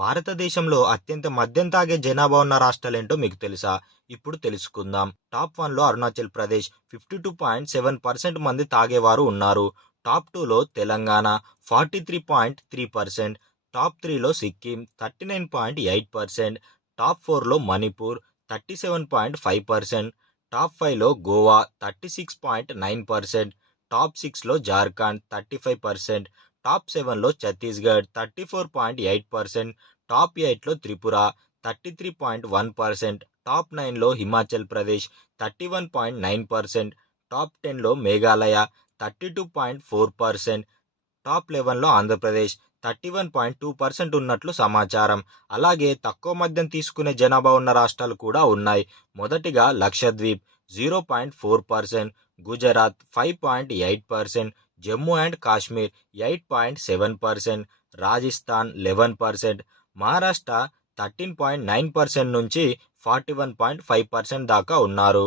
భారతదేశంలో అత్యంత మద్యం తాగే జనాభా ఉన్న రాష్ట్రాలేంటో మీకు తెలుసా? ఇప్పుడు తెలుసుకుందాం. టాప్ 1లో అరుణాచల్ ప్రదేశ్ 52.7% మంది తాగేవారు ఉన్నారు. టాప్ 2లో తెలంగాణ 43.3%, టాప్ 3లో సిక్కిం 39.8%, టాప్ 4లో మణిపూర్ 37.5%, టాప్ 5లో గోవా 36.9%, టాప్ 6లో జార్ఖండ్ 35%, టాప్ 7లో ఛత్తీస్గఢ్ 34.8%, టాప్ 8లో త్రిపుర 33.1%, టాప్ 9లో హిమాచల్ ప్రదేశ్ 31.9%, టాప్ 10లో మేఘాలయ 32.4%, టాప్ 11లో ఆంధ్రప్రదేశ్ 31.2% ఉన్నట్లు సమాచారం. అలాగే తక్కువ మద్యం తీసుకునే జనాభా ఉన్న రాష్ట్రాలు కూడా ఉన్నాయి. మొదటిగా లక్షద్వీప్ 0.4%, గుజరాత్ 5.8%, జమ్మూ అండ్ కాశ్మీర్ 8.7%, రాజస్థాన్ 11%, మహారాష్ట్ర 13.9% నుంచి 41.5% దాకా ఉన్నారు.